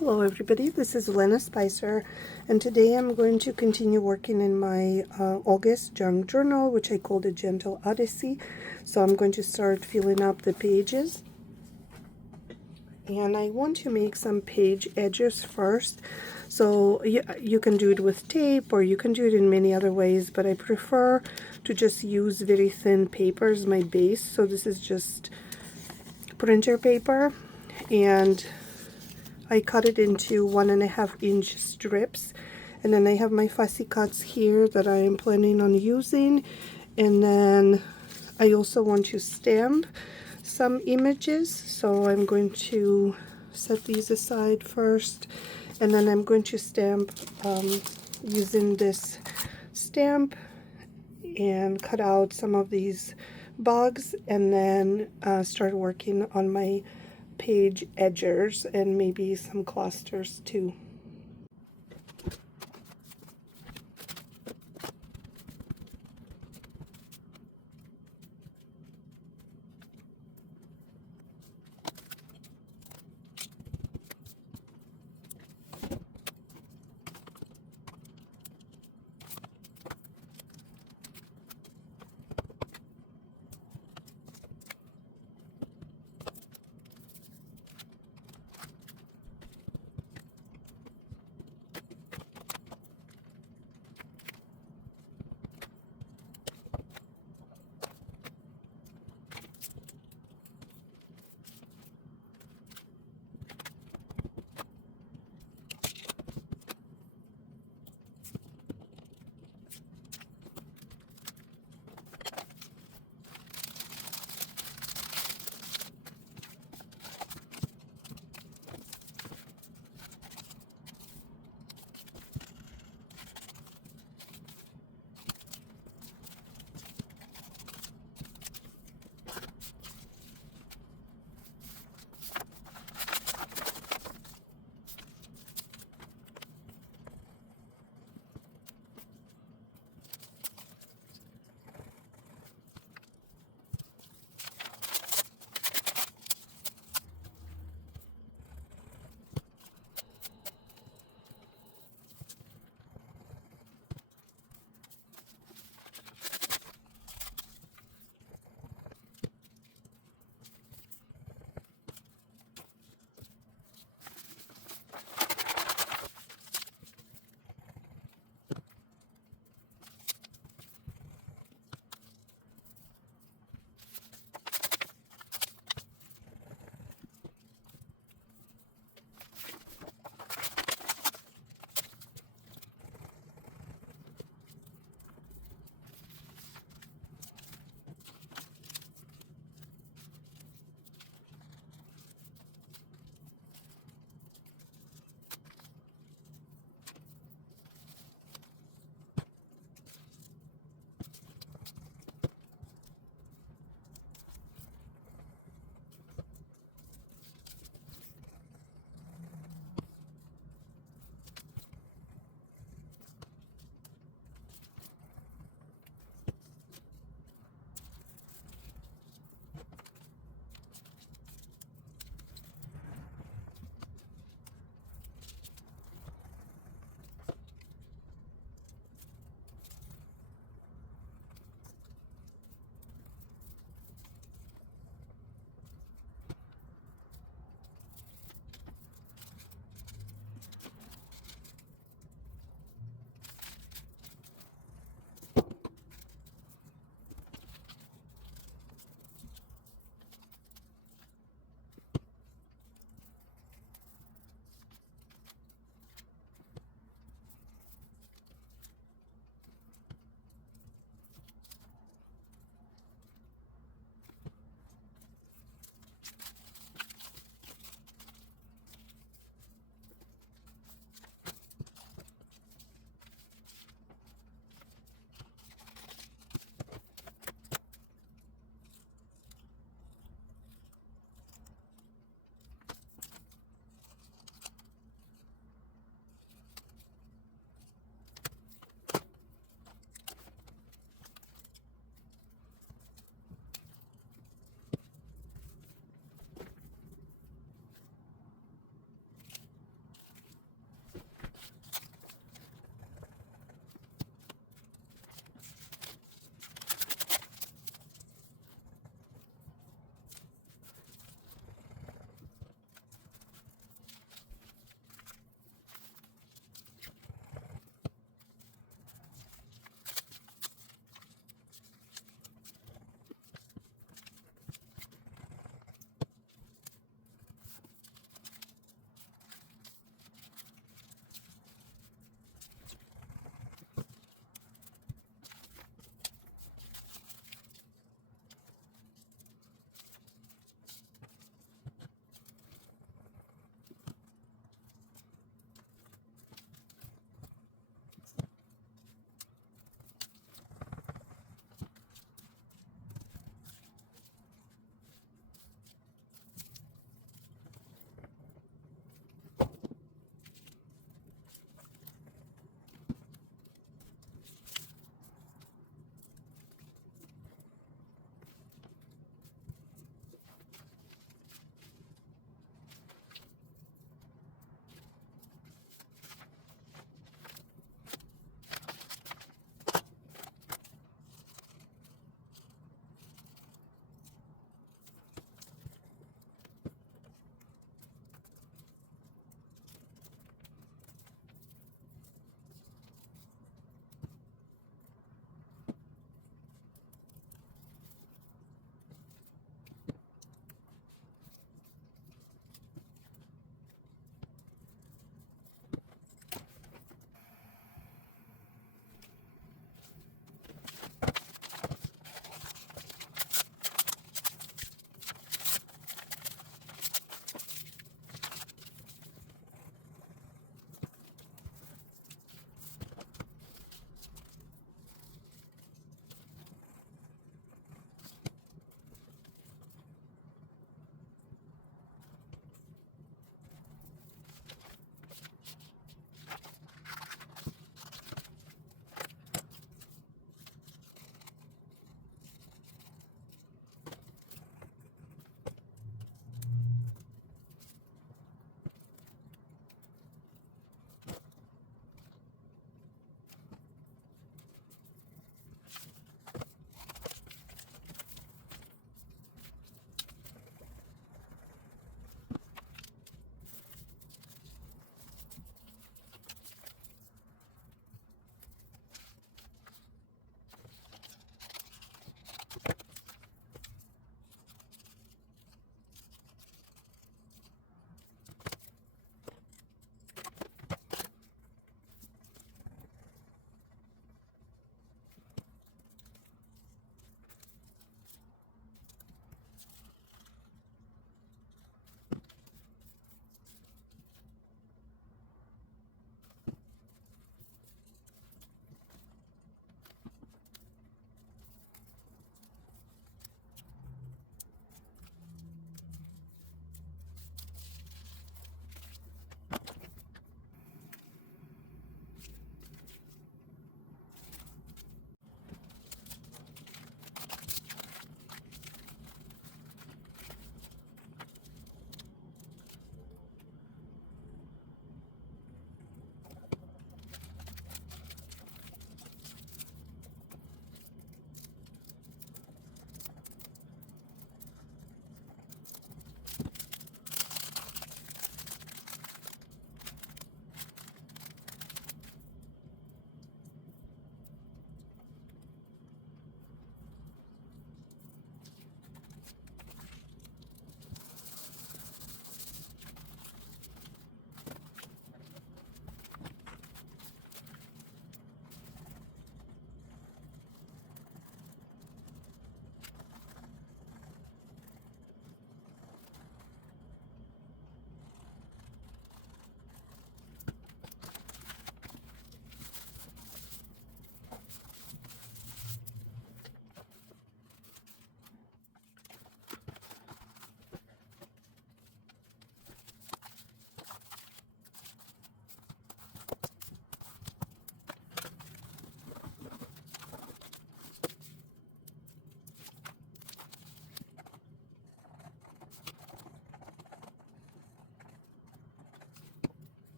Hello everybody, this is Lena Spicer, and today I'm going to continue working in my August junk journal, which I called a Gentle Odyssey. So I'm going to start filling up the pages, and I want to make some page edges first. So you can do it with tape, or you can do it in many other ways, but I prefer to just use very thin paper as my base. So this is just printer paper, and I cut it into 1.5-inch strips, and then I have my fussy cuts here that I am planning on using. And then I also want to stamp some images, so I'm going to set these aside first, and then I'm going to stamp using this stamp and cut out some of these bugs, and then start working on my page edgers and maybe some clusters too.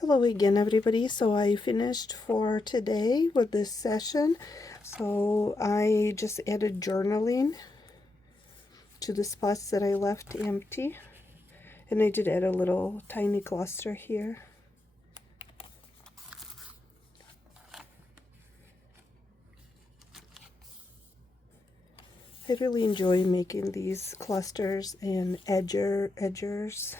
Hello again, everybody. So I finished for today with this session. So I just added journaling to the spots that I left empty. And I did add a little tiny cluster here. I really enjoy making these clusters and edgers.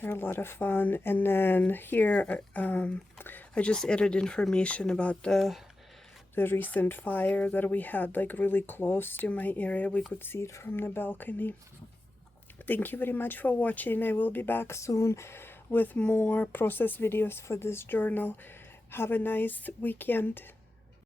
They're a lot of fun. And then here, I just added information about the recent fire that we had, like really close to my area. We could see it from the balcony. Thank you very much for watching. I will be back soon with more process videos for this journal. Have a nice weekend.